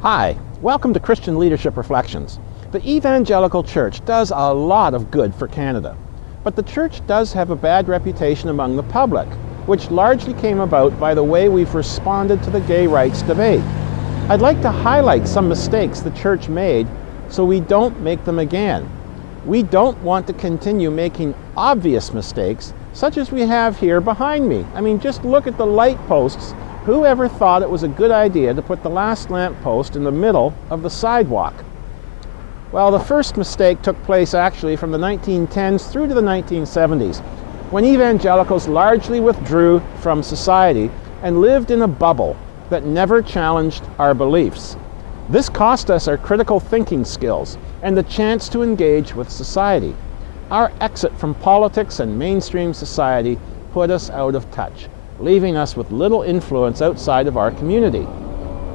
Hi, welcome to Christian Leadership Reflections. The evangelical church does a lot of good for Canada, but the church does have a bad reputation among the public, which largely came about by the way we've responded to the gay rights debate. I'd like to highlight some mistakes the church made so we don't make them again. We don't want to continue making obvious mistakes, such as we have here behind me. I mean, just look at the light posts. Who ever thought it was a good idea to put the last lamp post in the middle of the sidewalk? Well, the first mistake took place actually from the 1910s through to the 1970s, when evangelicals largely withdrew from society and lived in a bubble that never challenged our beliefs. This cost us our critical thinking skills and the chance to engage with society. Our exit from politics and mainstream society put us out of touch, leaving us with little influence outside of our community.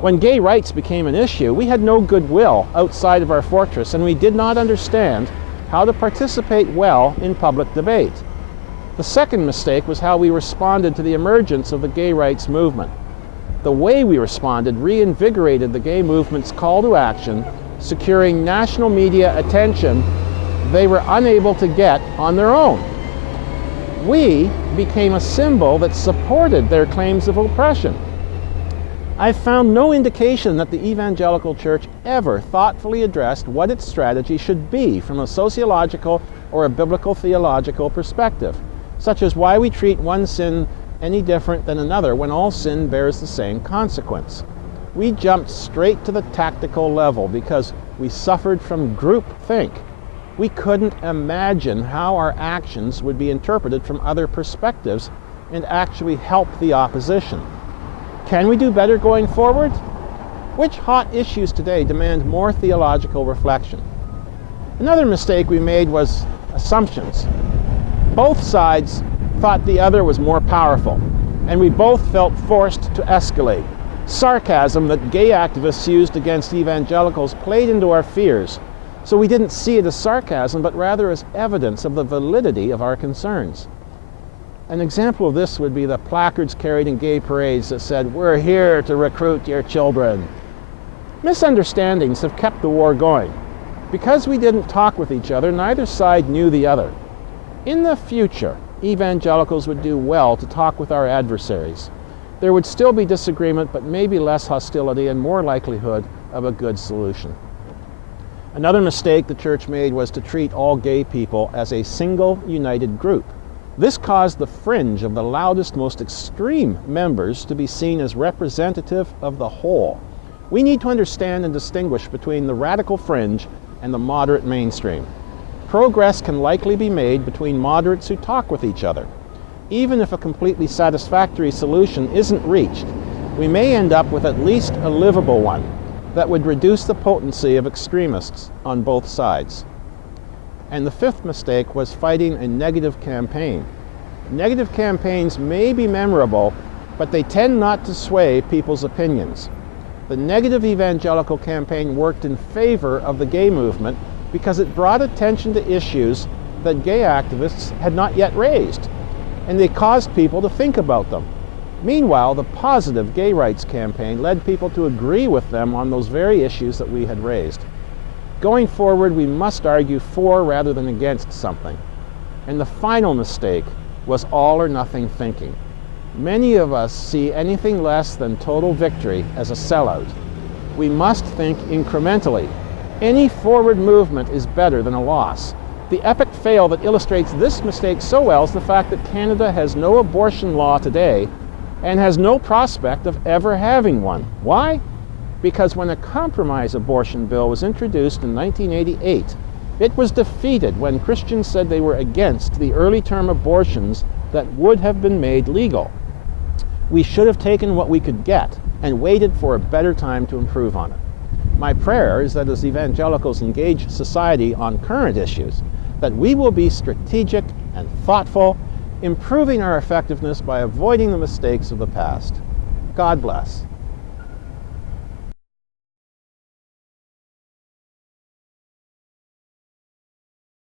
When gay rights became an issue, we had no goodwill outside of our fortress, and we did not understand how to participate well in public debate. The second mistake was how we responded to the emergence of the gay rights movement. The way we responded reinvigorated the gay movement's call to action, securing national media attention they were unable to get on their own. We became a symbol that supported their claims of oppression. I've found no indication that the evangelical church ever thoughtfully addressed what its strategy should be from a sociological or a biblical theological perspective, such as why we treat one sin any different than another when all sin bears the same consequence. We jumped straight to the tactical level because we suffered from groupthink. We couldn't imagine how our actions would be interpreted from other perspectives and actually help the opposition. Can we do better going forward? Which hot issues today demand more theological reflection? Another mistake we made was assumptions. Both sides thought the other was more powerful, and we both felt forced to escalate. Sarcasm that gay activists used against evangelicals played into our fears, so we didn't see it as sarcasm, but rather as evidence of the validity of our concerns. An example of this would be the placards carried in gay parades that said, "We're here to recruit your children." Misunderstandings have kept the war going. Because we didn't talk with each other, neither side knew the other. In the future, evangelicals would do well to talk with our adversaries. There would still be disagreement, but maybe less hostility and more likelihood of a good solution. Another mistake the church made was to treat all gay people as a single, united group. This caused the fringe of the loudest, most extreme members to be seen as representative of the whole. We need to understand and distinguish between the radical fringe and the moderate mainstream. Progress can likely be made between moderates who talk with each other. Even if a completely satisfactory solution isn't reached, we may end up with at least a livable one that would reduce the potency of extremists on both sides. And the fifth mistake was fighting a negative campaign. Negative campaigns may be memorable, but they tend not to sway people's opinions. The negative evangelical campaign worked in favor of the gay movement because it brought attention to issues that gay activists had not yet raised, and they caused people to think about them. Meanwhile, the positive gay rights campaign led people to agree with them on those very issues that we had raised. Going forward, we must argue for rather than against something. And the final mistake was all or nothing thinking. Many of us see anything less than total victory as a sellout. We must think incrementally. Any forward movement is better than a loss. The epic fail that illustrates this mistake so well is the fact that Canada has no abortion law today and has no prospect of ever having one. Why? Because when a compromise abortion bill was introduced in 1988, it was defeated when Christians said they were against the early term abortions that would have been made legal. We should have taken what we could get and waited for a better time to improve on it. My prayer is that as evangelicals engage society on current issues, that we will be strategic and thoughtful, improving our effectiveness by avoiding the mistakes of the past. God bless.